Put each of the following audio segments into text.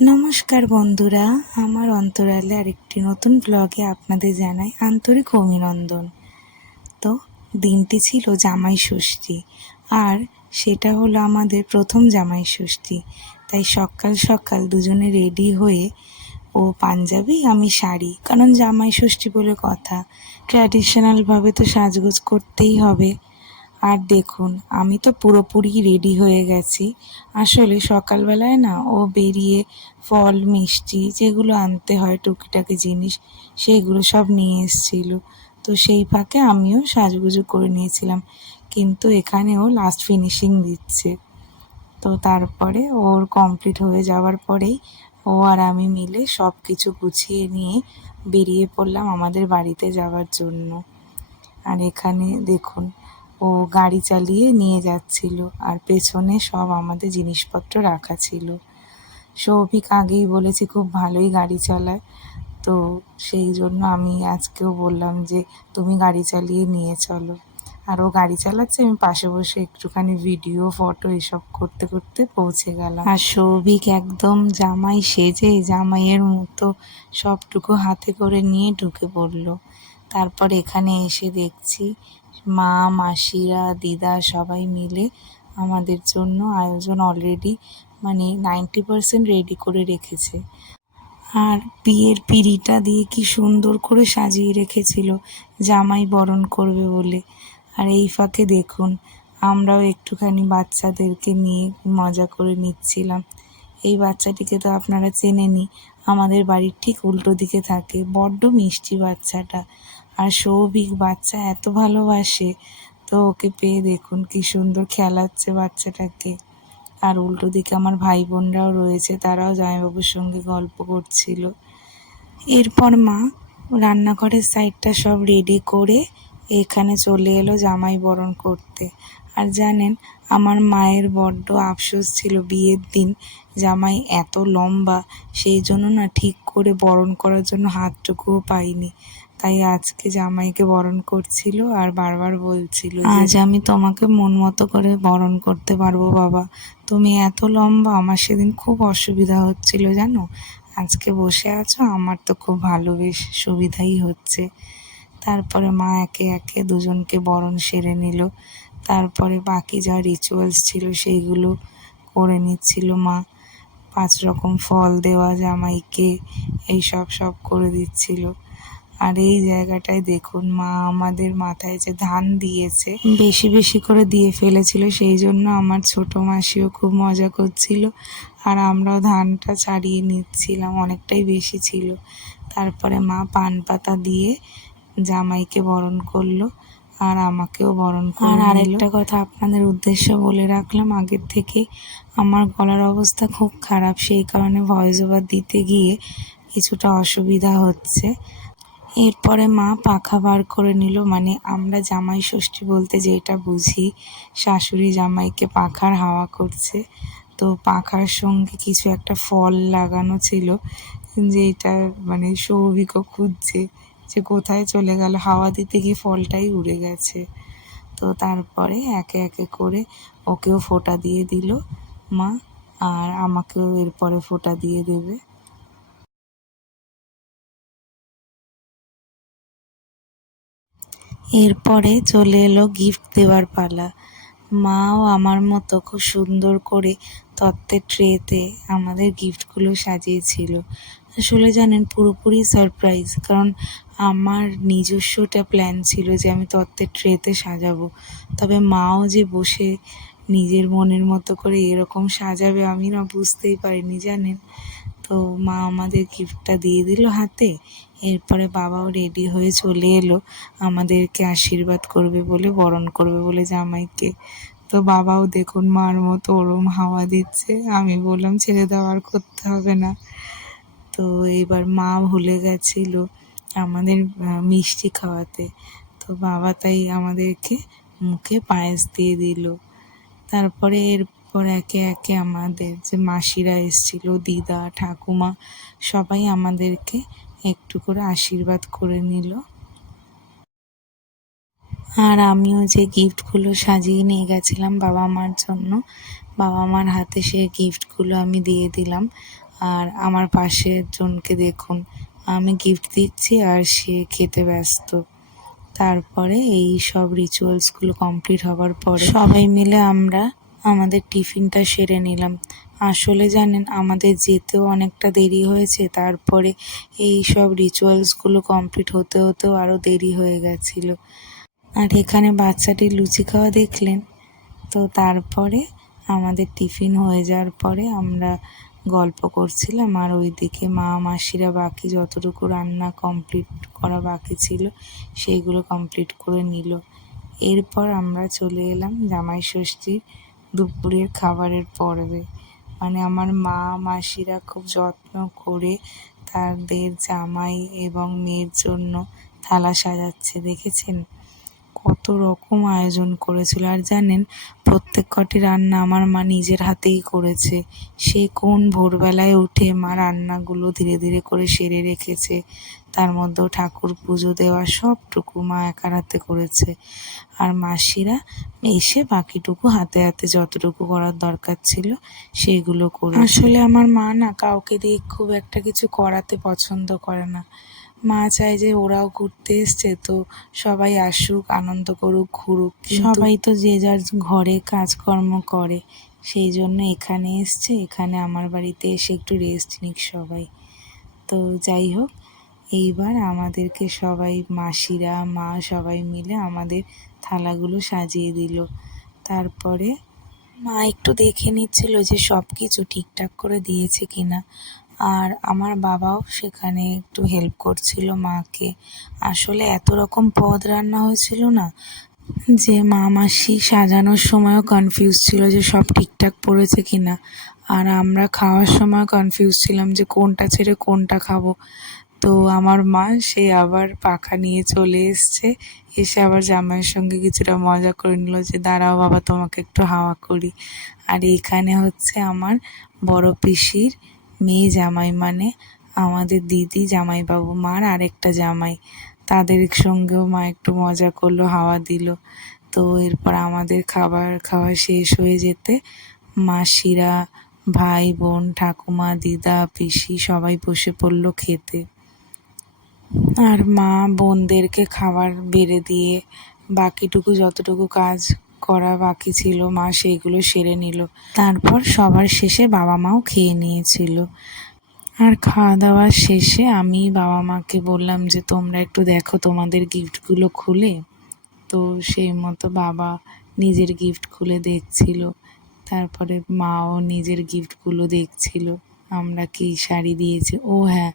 নমস্কার বন্ধুরা, আমার অন্তরালে আরেকটি নতুন ব্লগে আপনাদের জানাই আন্তরিক অভিনন্দন। তো দিনটি ছিল জামাই ষষ্ঠী, আর সেটা হলো আমাদের প্রথম জামাই ষষ্ঠী। তাই সকাল সকাল দুজনে রেডি হয়ে, ও পাঞ্জাবি আমি শাড়ি, কারণ জামাই ষষ্ঠী বলে কথা, ট্র্যাডিশনালভাবে তো সাজগোজ করতেই হবে। আর দেখুন, আমি তো পুরোপুরি রেডি হয়ে গেছি। আসলে সকালবেলায় না ও বেরিয়ে ফল মিষ্টি যেগুলো আনতে হয় টুকিটাকি জিনিস, সেগুলো সব নিয়ে এসেছিল। তো সেই ফাঁকে আমিও সাজগুজু করে নিয়েছিলাম, কিন্তু এখানেও লাস্ট ফিনিশিং দিচ্ছে। তো তারপরে ওর কমপ্লিট হয়ে যাওয়ার পরেই ও আর আমি মিলে সব কিছু গুছিয়ে নিয়ে বেরিয়ে পড়লাম আমাদের বাড়িতে যাওয়ার জন্য। আর এখানে দেখুন, ও গাড়ি চালিয়ে নিয়ে যাচ্ছিল, আর পেছনে সব আমাদের জিনিসপত্র রাখা ছিল। সৌভিক আগেই বলেছে খুব ভালোই গাড়ি চালায়, তো সেই জন্য আমি আজকেও বললাম যে তুমি গাড়ি চালিয়ে নিয়ে চলো। আর ও গাড়ি চালাচ্ছে, আমি পাশে বসে একটুখানি ভিডিও ফটো এসব করতে করতে পৌঁছে গেলাম। আর সৌভিক একদম জামাই সেজে জামাইয়ের মতো সবটুকু হাতে করে নিয়ে ঢুকে পড়লো। তারপর এখানে এসে দেখছি মা, মাসিরা, দিদা সবাই মিলে আমাদের জন্য আয়োজন অলরেডি 90% রেডি করে রেখেছে। আর বিয়ের পিঁড়িটা দিয়ে কি সুন্দর করে সাজিয়ে রেখেছিল জামাই বরণ করবে বলে। আর এই ফাঁকে দেখুন, আমরাও একটুখানি বাচ্চাদেরকে নিয়ে মজা করে নিচ্ছিলাম। এই বাচ্চাটিকে তো আপনারা চেনেনই, আমাদের বাড়ির ঠিক উল্টো দিকে থাকে, বড্ড মিষ্টি বাচ্চাটা। আর সৌভিক বাচ্চা এত ভালোবাসে, তো ওকে পেয়ে দেখুন কি সুন্দর খেলাচ্ছে বাচ্চাটাকে। আর উল্টো দিকে আমার ভাই বোনরাও রয়েছে, তারাও জামাইবাবুর সঙ্গে গল্প করছিল। এরপর মা রান্নাঘরের সাইডটা সব রেডি করে এখানে চলে এলো জামাই বরণ করতে। আর জানেন, আমার মায়ের বড্ড আফসোস ছিল বিয়ের দিন জামাই এত লম্বা, সেই জন্য না ঠিক করে বরণ করার জন্য হাতটুকুও পাইনি। তাই আজকে জামাইকে বরণ করছিল আর বারবার বলছিল, আজ আমি তোমাকে মন মতো করে বরণ করতে পারবো বাবা, তুমি এত লম্বা, আমার সেদিন খুব অসুবিধা হচ্ছিল জানো, আজকে বসে আছো, আমার তো খুব ভালো, বেশ সুবিধাই হচ্ছে। তারপরে মা একে একে দুজনকে বরণ সেরে নিল। তারপরে বাকি যা রিচুয়ালস ছিল সেইগুলো করে নিচ্ছিল মা। 5 রকম ফল দেওয়া জামাইকে, এই সব করে দিচ্ছিল। আর এই জায়গাটায় দেখুন, মা আমাদের মাথায় যে ধান দিয়েছে, বেশি বেশি করে দিয়ে ফেলেছিল, সেই জন্য আমার ছোট মাসিও খুব মজা করছিল, আর আমরাও ধানটা ছাড়িয়ে নিচ্ছিলাম, অনেকটাই বেশি ছিল। তারপরে মা পান পাতা দিয়ে জামাইকে বরণ করলো, আর আমাকেও বরণ করে নিল। আর আরেকটা কথা আপনাদের উদ্দেশ্যে বলে রাখলাম আগের থেকে, আমার গলার অবস্থা খুব খারাপ, সেই কারণে ভয়েস ওভার দিতে গিয়ে কিছুটা অসুবিধা হচ্ছে। এরপরে মা পাখা বার করে নিল, আমরা জামাই ষষ্ঠী বলতে যেটা বুঝি, শাশুড়ি জামাইকে পাখার হাওয়া করছে। তো পাখার সঙ্গে কিছু একটা ফল লাগানো ছিল, যেটা সৌভিকও খুঁজছে যে কোথায় চলে গেল, হাওয়া দিতে গিয়ে ফলটাই উড়ে গেছে। তো তারপরে একে একে করে ওকেও ফোঁটা দিয়ে দিল মা, আর আমাকেও এরপরে ফোঁটা দিয়ে দেবে। এরপরে চলে এলো গিফট দেওয়ার পালা। মাও আমার মতো খুব সুন্দর করে তত্ত্বের ট্রেতে আমাদের গিফটগুলো সাজিয়েছিল। আসলে জানেন, পুরোপুরি সারপ্রাইজ, কারণ আমার নিজস্বটা প্ল্যান ছিল যে আমি তত্ত্বের ট্রেতে সাজাবো, তবে মাও যে বসে নিজের মনের মতো করে এরকম সাজাবে আমি না বুঝতেই পারিনি জানেন। তো মা আমাদের গিফটটা দিয়ে দিল হাতে। এরপরে বাবাও রেডি হয়ে চলে এলো আমাদেরকে আশীর্বাদ করবে বলে, বরণ করবে বলে জামাইকে। তো বাবাও দেখুন মার মতো ওরম হাওয়া দিচ্ছে, আমি বললাম ছেড়ে দাও, আর করতে হবে না। তো এবার মা ভুলে গেছিল আমাদের মিষ্টি খাওয়াতে, তো বাবা তাই আমাদেরকে মুখে পায়েস দিয়ে দিল। তারপরে এরপর একে একে আমাদের যে মাসিরা এসেছিল, দিদা, ঠাকুমা, সবাই আমাদেরকে একটু করে আশীর্বাদ করে নিল। আর আমিও যে গিফটগুলো সাজিয়ে নিয়ে গেছিলাম বাবা মার জন্য, বাবা মার হাতে সে গিফটগুলো আমি দিয়ে দিলাম। আর আমার পাশের জনকে দেখুন, আমি গিফট দিচ্ছি আর সে খেতে ব্যস্ত। তারপরে এই সব রিচুয়ালসগুলো কমপ্লিট হবার পরে সবাই মিলে আমরা আমাদের টিফিনটা সেরে নিলাম। আসলে জানেন, আমাদের যেতেও অনেকটা দেরি হয়েছে, তারপরে এই সব রিচুয়ালসগুলো কমপ্লিট হতে হতেও আরও দেরি হয়ে গেছিলো। আর এখানে বাচ্চাটির লুচি খাওয়া দেখলেন। তো তারপরে আমাদের টিফিন হয়ে যাওয়ার পরে আমরা গল্প করছিলাম, আর ওইদিকে মা মাসিরা বাকি যতটুকু রান্না কমপ্লিট করা বাকি ছিল সেইগুলো কমপ্লিট করে নিল। এরপর আমরা চলে এলাম জামাই ষষ্ঠীর দুপুরের খাবারের পর্বে। মানে আমার মা মাসিরা খুব যত্ন করে তাদের জামাই এবং মেয়ের জন্য থালা সাজাচ্ছে, দেখেছেন কত রকম আয়োজন করেছিল। আর জানেন, প্রত্যেক কটি রান্না আমার মা নিজের হাতেই করেছে। সে কোন ভোরবেলায় উঠে মা রান্নাগুলো ধীরে ধীরে করে সেরে রেখেছে, তার মধ্যেও ঠাকুর পুজো দেওয়া সবটুকু মা একার হাতে করেছে। আর মাসিরা এসে বাকিটুকু হাতে হাতে যতটুকু করার দরকার ছিল সেইগুলো করে। আসলে আমার মা না কাউকে দিয়ে খুব একটা কিছু করাতে পছন্দ করে না। মা চায় যে ওরাও ঘুরতে এসছে, তো সবাই আসুক, আনন্দ করুক, ঘুরুক। সবাই তো যে যার ঘরে কাজকর্ম করে, সেই জন্য এখানে এসছে, এখানে আমার বাড়িতে এসে একটু রেস্ট নিক সবাই। তো যাই হোক, এইবার আমাদেরকে সবাই মাসিরা মা সবাই মিলে আমাদের থালাগুলো সাজিয়ে দিল। তারপরে মা একটু দেখে নিচ্ছিল যে সব কিছু ঠিকঠাক করে দিয়েছে কিনা। আর আমার বাবাও সেখানে একটু হেল্প করছিল মাকে। আসলে এত রকম পদ রান্না হয়েছিল না, যে মা মাসি সাজানোর সময়ও কনফিউজ ছিল যে সব ঠিকঠাক পড়েছে কিনা। আর আমরা খাওয়ার সময় কনফিউজ ছিলাম যে কোনটা ছেড়ে কোনটা খাবো। তো আমার মা সে আবার পাখা নিয়ে চলে এসছে, এসে আবার জামাইয়ের সঙ্গে কিছুটা মজা করে নিল যে দাঁড়াও বাবা, তোমাকে একটু হাওয়া করি। আর এখানে হচ্ছে আমার বড় পিসির মেয়ে জামাই, মানে আমাদের দিদি জামাইবাবু মার আরেকটা জামাই, তাদের সঙ্গেও মা একটু মজা করলো, হাওয়া দিল। তো এরপর আমাদের খাবার খাওয়া শেষ হয়ে যেতে মাসিরা, ভাই বোন, ঠাকুমা, দিদা, পিসি সবাই বসে পড়লো খেতে। আর মা বোনদেরকে খাবার বেড়ে দিয়ে বাকিটুকু যতটুকু কাজ করা বাকি ছিল মা সেইগুলো সেরে নিল। তারপর সবার শেষে বাবা মাও খেয়ে নিয়েছিল। আর খাওয়া দাওয়ার শেষে আমি বাবা মাকে বললাম যে তোমরা একটু দেখো তোমাদের গিফটগুলো খুলে। তো সেই মতো বাবা নিজের গিফট খুলে দেখছিল, তারপরে মাও নিজের গিফটগুলো দেখছিল আমরা কি শাড়ি দিয়েছি। ও হ্যাঁ,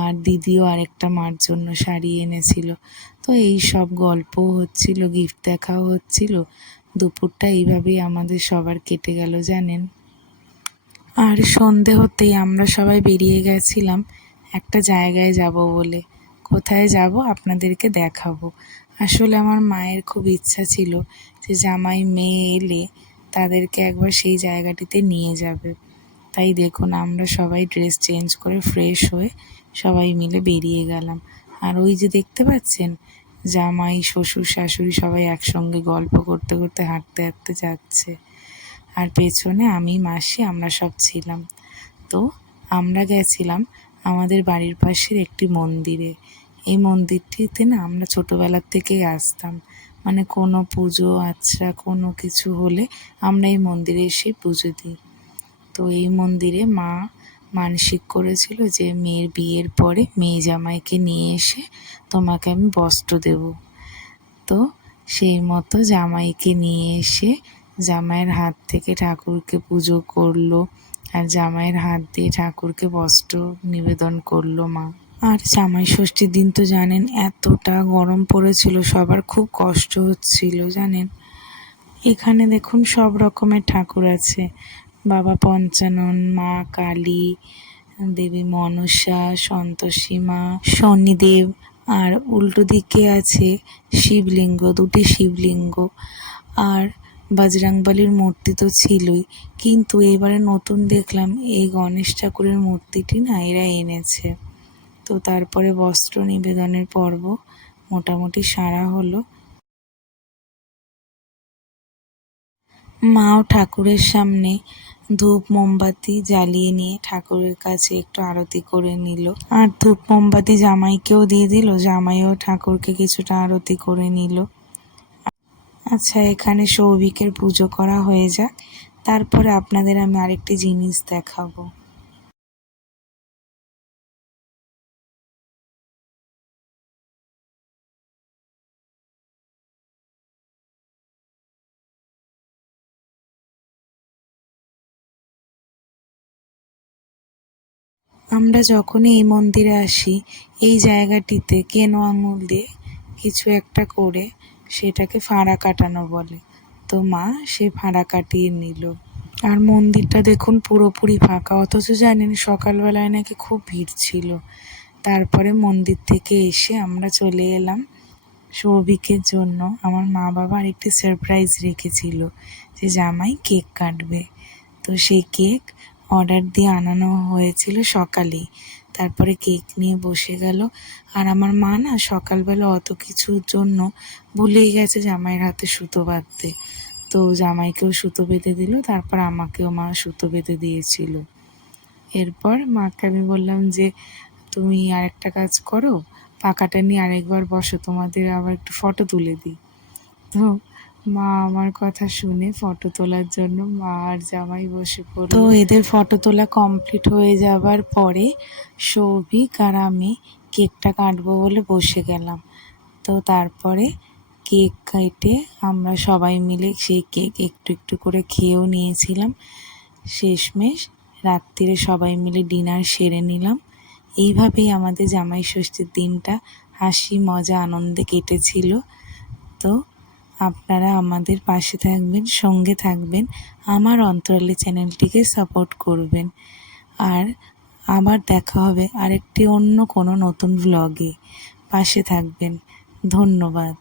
আর দিদিও আরেকটা মার জন্য শাড়ি এনেছিল। তো এই সব গল্পও হচ্ছিল, গিফট দেখাও হচ্ছিল। দুপুরটা এইভাবেই আমাদের সবার কেটে গেল জানেন। আর সন্ধে হতেই আমরা সবাই বেরিয়ে গেছিলাম একটা জায়গায় যাব বলে। কোথায় যাব আপনাদেরকে দেখাবো। আসলে আমার মায়ের খুব ইচ্ছা ছিল যে জামাই মেয়ে এলে তাদেরকে একবার সেই জায়গাটিতে নিয়ে যাবে। তাই দেখুন, আমরা সবাই ড্রেস চেঞ্জ করে ফ্রেশ হয়ে সবাই মিলে বেরিয়ে গেলাম। আর ওই যে দেখতে পাচ্ছেন, জামাই শ্বশুর শাশুড়ি সবাই একসঙ্গে গল্প করতে করতে হাঁটতে হাঁটতে যাচ্ছে। আর পেছনে আমি মাসি আমরা সব ছিলাম। তো আমরা গেছিলাম আমাদের বাড়ির পাশের একটি মন্দিরে। এই মন্দিরটিতে না আমরা ছোটোবেলার থেকেই আসতাম, মানে কোনো পুজো আচ্ছা কোনো কিছু হলে আমরা এই মন্দিরে এসে পুজো দিই। তো এই মন্দিরে মা মানসিক করেছিল যে মেয়ের বিয়ের পরে মেয়ে জামাইকে নিয়ে এসে তোমাকে আমি বস্ত্র দেব। তো সেই মতো জামাইকে নিয়ে এসে জামাইয়ের হাত থেকে ঠাকুরকে পুজো করলো, আর জামাইয়ের হাত দিয়ে ঠাকুরকে বস্ত্র নিবেদন করলো মা। আর জামাই ষষ্ঠীর দিন তো জানেন এতটা গরম পড়েছিল, সবার খুব কষ্ট হচ্ছিল জানেন। এখানে দেখুন সব রকমের ঠাকুর আছে, বাবা পঞ্চানন, মা কালী, দেবী মনসা, সন্তোষী মা, শনিদেব, আর উল্টো দিকে আছে শিবলিঙ্গ, দুটি শিবলিঙ্গ। আর বজরংবলীর মূর্তি তো ছিলই, কিন্তু এবারে নতুন দেখলাম এই গণেশ ঠাকুরের মূর্তিটি না এরা এনেছে। তো তারপরে বস্ত্র নিবেদনের পর্ব মোটামুটি সারা হলো। মাও ঠাকুরের সামনে ধূপ মোমবাতি জ্বালিয়ে নিয়ে ঠাকুরের কাছে একটু আরতি করে নিল, আর ধূপ মোমবাতি জামাইকেও দিয়ে দিল, জামাইও ঠাকুরকে কিছুটা আরতি করে নিল। আচ্ছা, এখানে সৌভিকের পুজো করা হয়ে যাক, তারপরে আপনাদের আমি আরেকটি জিনিস দেখাবো। আমরা যখনই এই মন্দিরে আসি, এই জায়গাটিতে কেনো আঙুল দিয়ে কিছু একটা করে সেটাকে ফাঁড়া কাটানো বলে। তো মা সে ফাঁড়া কাটিয়ে নিল। আর মন্দিরটা দেখুন পুরোপুরি ফাঁকা, অথচ জানেন সকালবেলায় নাকি খুব ভিড় ছিল। তারপরে মন্দির থেকে এসে আমরা চলে এলাম সৌভিকের জন্য। আমার মা বাবা আরেকটি সারপ্রাইজ রেখেছিল যে জামাই কেক কাটবে, তো সেই কেক অর্ডার দিয়ে আনানো হয়েছিল সকালেই। তারপরে কেক নিয়ে বসে গেল। আর আমার মা না সকালবেলা অত কিছুর জন্য ভুলেই গেছে জামাইয়ের হাতে সুতো বাঁধতে, তো জামাইকেও সুতো বেঁধে দিল, তারপর আমাকেও মা সুতো বেঁধে দিয়েছিল। এরপর মাকে আমি বললাম যে তুমি আরেকটা কাজ করো, পাখাটা নিয়ে আরেকবার বসো, তোমাদের আবার একটু ফটো তুলে দিই। তো মা আমার কথা শুনে ফটো তোলার জন্য মা আর জামাই বসে পড়ল। তো এদের ফটো তোলা কমপ্লিট হয়ে যাবার পরে সৌভিক আর আমি কেকটা কাটবো বলে বসে গেলাম। তো তারপরে কেক কেটে আমরা সবাই মিলে সেই কেক একটু একটু করে খেয়েও নিয়েছিলাম। শেষমেশ রাত্রিরে সবাই মিলে ডিনার সেরে নিলাম। এইভাবেই আমাদের জামাই ষষ্ঠীর দিনটা হাসি মজা আনন্দে কেটেছিল। তো আপনারা আমাদের পাশে থাকবেন, সঙ্গে থাকবেন, আমার অন্তরালী চ্যানেলটিকে সাপোর্ট করবেন। আর আবার দেখা হবে আরেকটি অন্য কোনো নতুন ভ্লগে। পাশে থাকবেন। ধন্যবাদ।